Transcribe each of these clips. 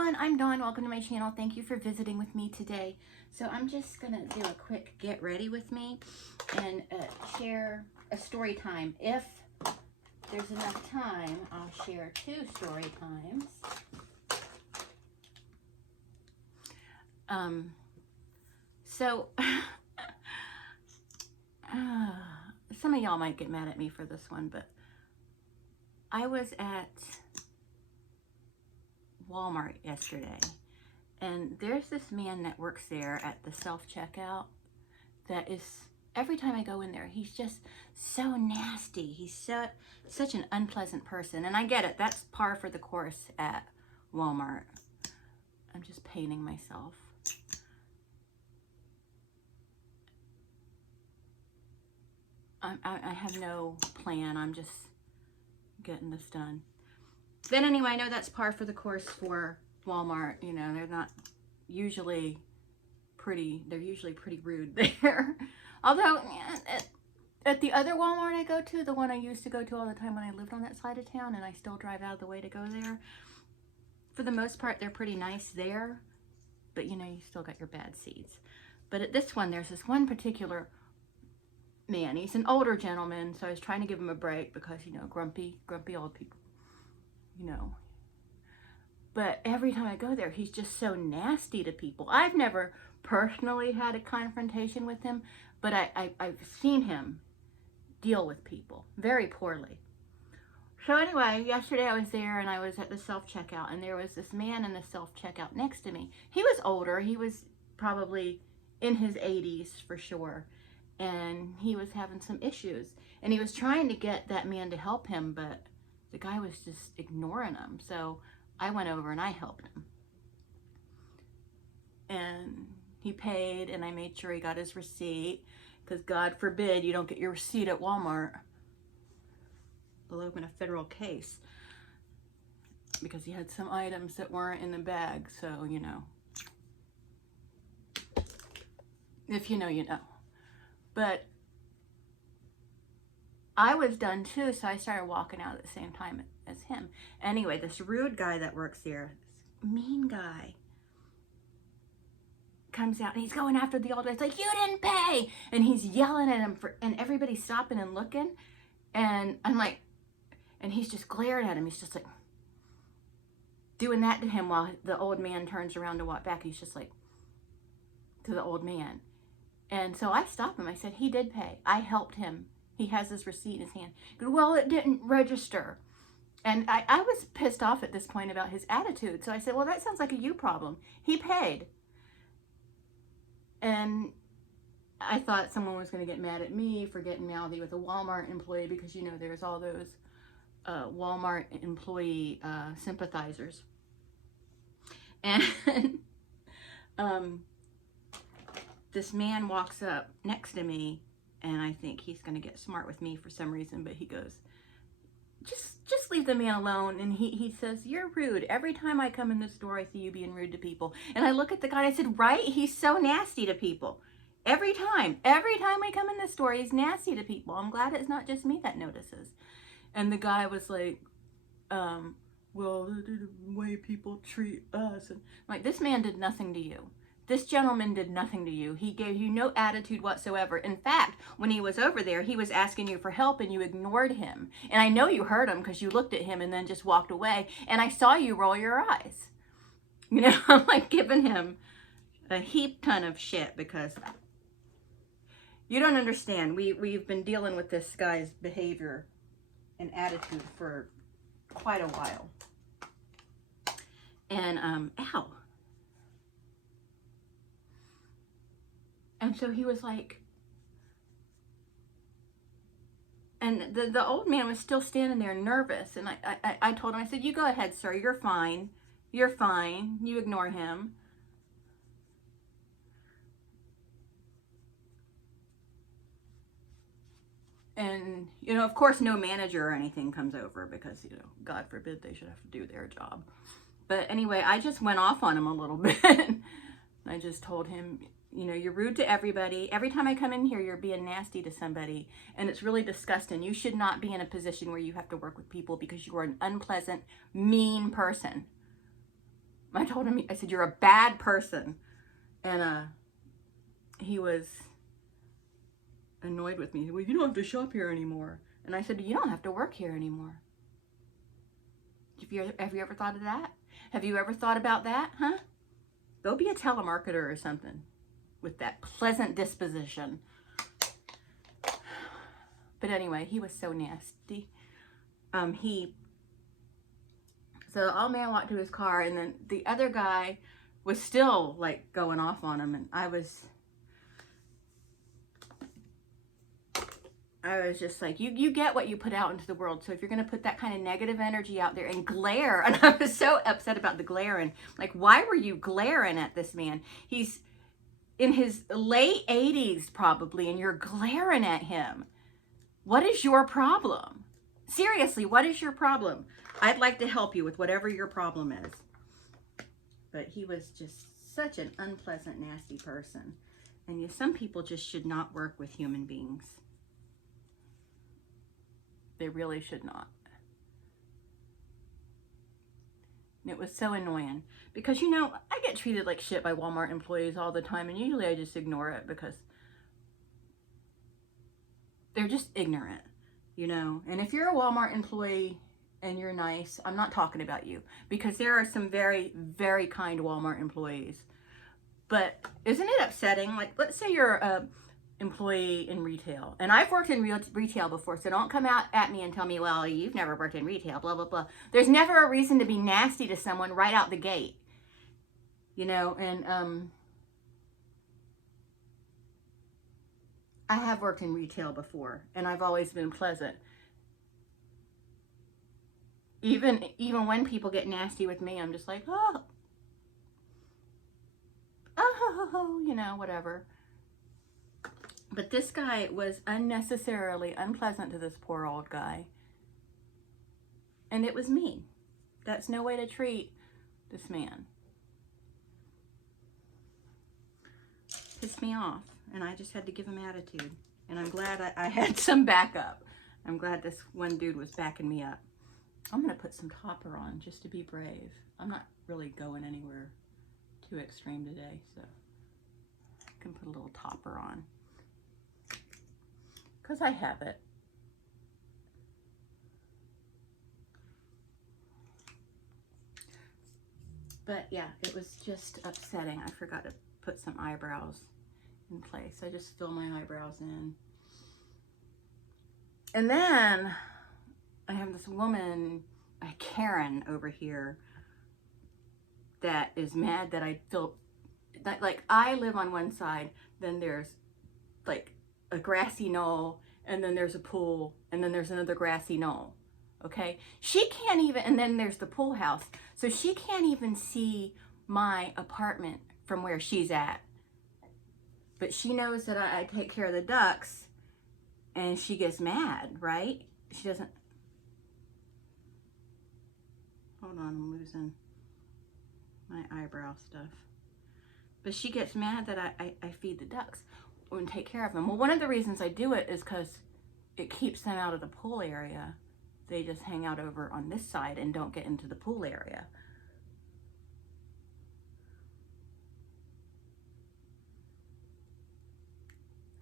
everyone, I'm Dawn. Welcome to my channel. Thank you for visiting with me today. So I'm just going to do a quick get ready with me and share a story time. If there's enough time, I'll share 2 story times. Some of y'all might get mad at me for this one, but I was at Walmart yesterday, and there's this man that works there at the self-checkout that is, every time I go in there, he's just so nasty. He's such an unpleasant person, and I get it. That's par for the course at Walmart. I'm just painting myself. I have no plan. I'm just getting this done. Then anyway, I know that's par for the course for Walmart. You know, they're not usually pretty, they're usually pretty rude there. Although at the other Walmart I go to, the one I used to go to all the time when I lived on that side of town and I still drive out of the way to go there, for the most part, they're pretty nice there, but you know, you still got your bad seeds. But at this one, there's this one particular man. He's an older gentleman, so I was trying to give him a break because, you know, grumpy old people, you know. But every time I go there, he's just so nasty to people. I've never personally had a confrontation with him, but I've seen him deal with people very poorly. So anyway, yesterday I was there and I was at the self-checkout, and there was this man in the self-checkout next to me. He was older. He was probably in his 80s for sure. And he was having some issues. And he was trying to get that man to help him, but the guy was just ignoring him. So I went over and I helped him. And he paid, and I made sure he got his receipt, because God forbid you don't get your receipt at Walmart. They'll open a federal case because he had some items that weren't in the bag. So, you know, if you know, you know. But I was done too, so I started walking out at the same time as him. Anyway, this rude guy that works there, this mean guy, comes out and he's going after the old guy. He's like, "You didn't pay!" And he's yelling at him, and everybody's stopping and looking. And I'm like, and he's just glaring at him. He's just like doing that to him while the old man turns around to walk back. He's just like, to the old man. And so I stopped him. I said, "He did pay. I helped him. He has his receipt in his hand." He goes, "Well, it didn't register." And I was pissed off at this point about his attitude. So I said, "Well, that sounds like a you problem. He paid." And I thought someone was going to get mad at me for getting mouthy with a Walmart employee, because, you know, there's all those Walmart employee sympathizers. And this man walks up next to me, and I think he's going to get smart with me for some reason, but he goes, just leave the man alone. And he says, "You're rude. Every time I come in this store, I see you being rude to people." And I look at the guy, and I said, "Right? He's so nasty to people. Every time I come in this store, he's nasty to people. I'm glad it's not just me that notices." And the guy was like, "Well, the way people treat us." And I'm like, this man did nothing to you. This gentleman did nothing to you. He gave you no attitude whatsoever. In fact, when he was over there, he was asking you for help and you ignored him. And I know you heard him because you looked at him and then just walked away. And I saw you roll your eyes. You know, I'm like giving him a heap ton of shit, because you don't understand. We've been dealing with this guy's behavior and attitude for quite a while. And, ow. And so he was like, and the old man was still standing there nervous. And I told him, I said, "You go ahead, sir. You're fine. You're fine. You ignore him." And, you know, of course, no manager or anything comes over, because, you know, God forbid they should have to do their job. But anyway, I just went off on him a little bit. I just told him, you know, "You're rude to everybody. Every time I come in here, you're being nasty to somebody. And it's really disgusting. You should not be in a position where you have to work with people, because you are an unpleasant, mean person." I told him, I said, you're a bad person. And he was annoyed with me. Well, you don't have to shop here anymore. And I said, you don't have to work here anymore. Have you ever thought of that? Have you ever thought about that, huh? Go be a telemarketer or something with that pleasant disposition. But anyway, he was so nasty. So the old man walked to his car, and then the other guy was still like going off on him, and I was just like, you get what you put out into the world. So if you're going to put that kind of negative energy out there and glare, and I was so upset about the glaring. Like, why were you glaring at this man? He's in his late 80s probably, and you're glaring at him. What is your problem? Seriously, what is your problem? I'd like to help you with whatever your problem is. But he was just such an unpleasant, nasty person. And some people just should not work with human beings. They really should not. And it was so annoying. Because, you know, I get treated like shit by Walmart employees all the time. And usually I just ignore it because they're just ignorant, you know. And if you're a Walmart employee and you're nice, I'm not talking about you. Because there are some very, very kind Walmart employees. But isn't it upsetting? Like, let's say you're a employee in retail, and I've worked in retail before, so don't come out at me and tell me, well, you've never worked in retail, blah blah blah. There's never a reason to be nasty to someone right out the gate, you know. And I have worked in retail before, and I've always been pleasant, even when people get nasty with me. I'm just like, oh, you know, whatever. But this guy was unnecessarily unpleasant to this poor old guy. And it was mean. That's no way to treat this man. Pissed me off. And I just had to give him attitude. And I'm glad I had some backup. I'm glad this one dude was backing me up. I'm going to put some topper on just to be brave. I'm not really going anywhere too extreme today. So I can put a little topper on. Because I have it. But yeah, it was just upsetting. I forgot to put some eyebrows in place. I just fill my eyebrows in. And then I have this woman, a Karen over here, that is mad that I feel that, like, I live on one side, then there's like a grassy knoll, and then there's a pool, and then there's another grassy knoll. Okay, she can't even, and then there's the pool house, so she can't even see my apartment from where she's at. But she knows that I take care of the ducks, and she gets mad, right? She doesn't. Hold on, I'm losing my eyebrow stuff. But she gets mad that I feed the ducks and take care of them. Well, one of the reasons I do it is because it keeps them out of the pool area. They just hang out over on this side and don't get into the pool area.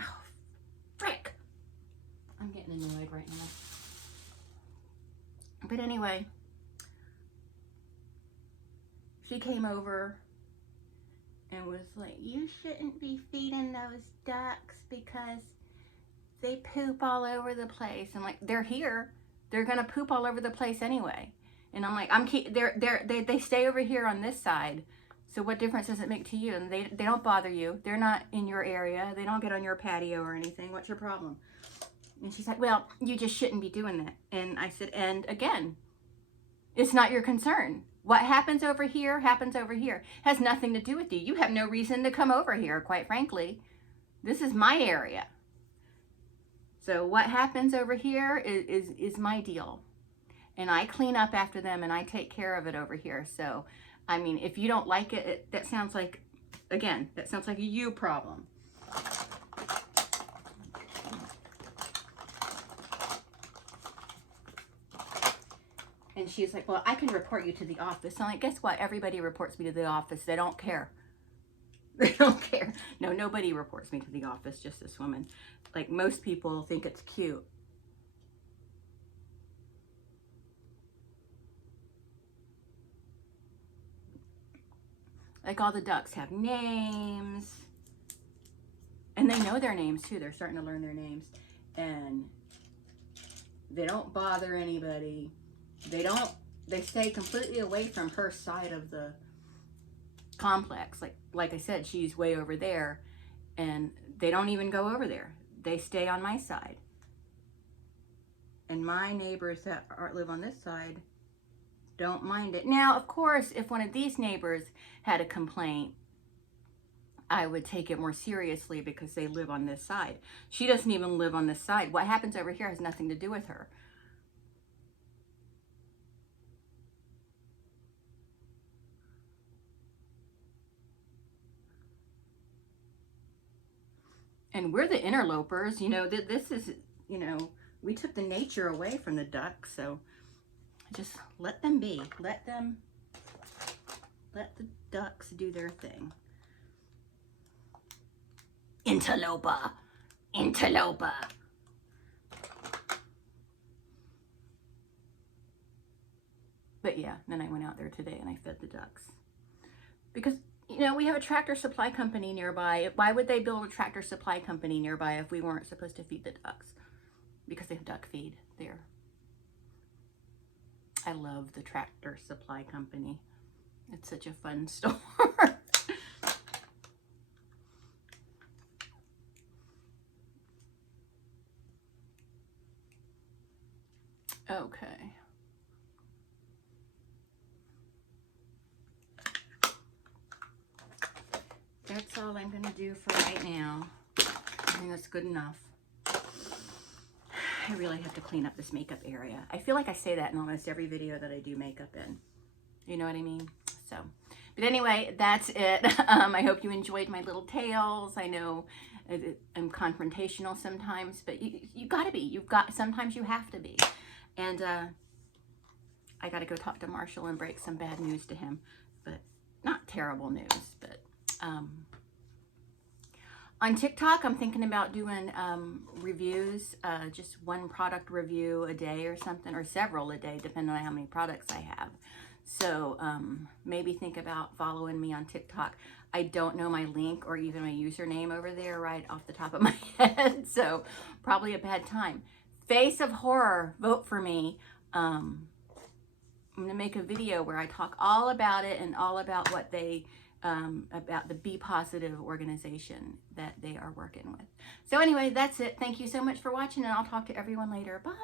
Oh, frick! I'm getting annoyed right now. But anyway, she came over and was like, you shouldn't be feeding those ducks because they poop all over the place. And like, they're here. They're going to poop all over the place anyway. And I'm like, they stay over here on this side. So what difference does it make to you? And they don't bother you. They're not in your area. They don't get on your patio or anything. What's your problem? And she's like, well, you just shouldn't be doing that. And I said, and again, it's not your concern. What happens over here happens over here. Has nothing to do with you. You have no reason to come over here, quite frankly. This is my area. So what happens over here is my deal. And I clean up after them and I take care of it over here. So, I mean, if you don't like it, that sounds like, again, that sounds like a you problem. And she's like, well, I can report you to the office. I'm like, guess what? Everybody reports me to the office. They don't care. They don't care. No, nobody reports me to the office, just this woman. Like, most people think it's cute. Like, all the ducks have names. And they know their names, too. They're starting to learn their names. And they don't bother anybody. They stay completely away from her side of the complex. Like I said, she's way over there. And they don't even go over there. They stay on my side. And my neighbors that live on this side don't mind it. Now, of course, if one of these neighbors had a complaint, I would take it more seriously because they live on this side. She doesn't even live on this side. What happens over here has nothing to do with her. And we're the interlopers, you know, this is, you know, we took the nature away from the ducks, so just let them be. Let the ducks do their thing. Interloper. Interloper. But yeah, then I went out there today and I fed the ducks. Because, you know, we have a Tractor Supply Company nearby. Why would they build a Tractor Supply Company nearby if we weren't supposed to feed the ducks? Because they have duck feed there. I love the Tractor Supply Company. It's such a fun store. Okay. That's all I'm going to do for right now. I think that's good enough. I really have to clean up this makeup area. I feel like I say that in almost every video that I do makeup in. You know what I mean? So, but anyway, that's it. I hope you enjoyed my little tales. I know I'm confrontational sometimes, but you gotta be. Sometimes you have to be. And I gotta go talk to Marshall and break some bad news to him. But not terrible news, but on TikTok, I'm thinking about doing reviews, just one product review a day or something, or several a day, depending on how many products I have. So maybe think about following me on TikTok. I don't know my link or even my username over there right off the top of my head, so probably a bad time. Face of Horror, vote for me. I'm going to make a video where I talk all about it and all about what they... about the Be Positive organization that they are working with. So anyway, that's it. Thank you so much for watching, and I'll talk to everyone later. Bye.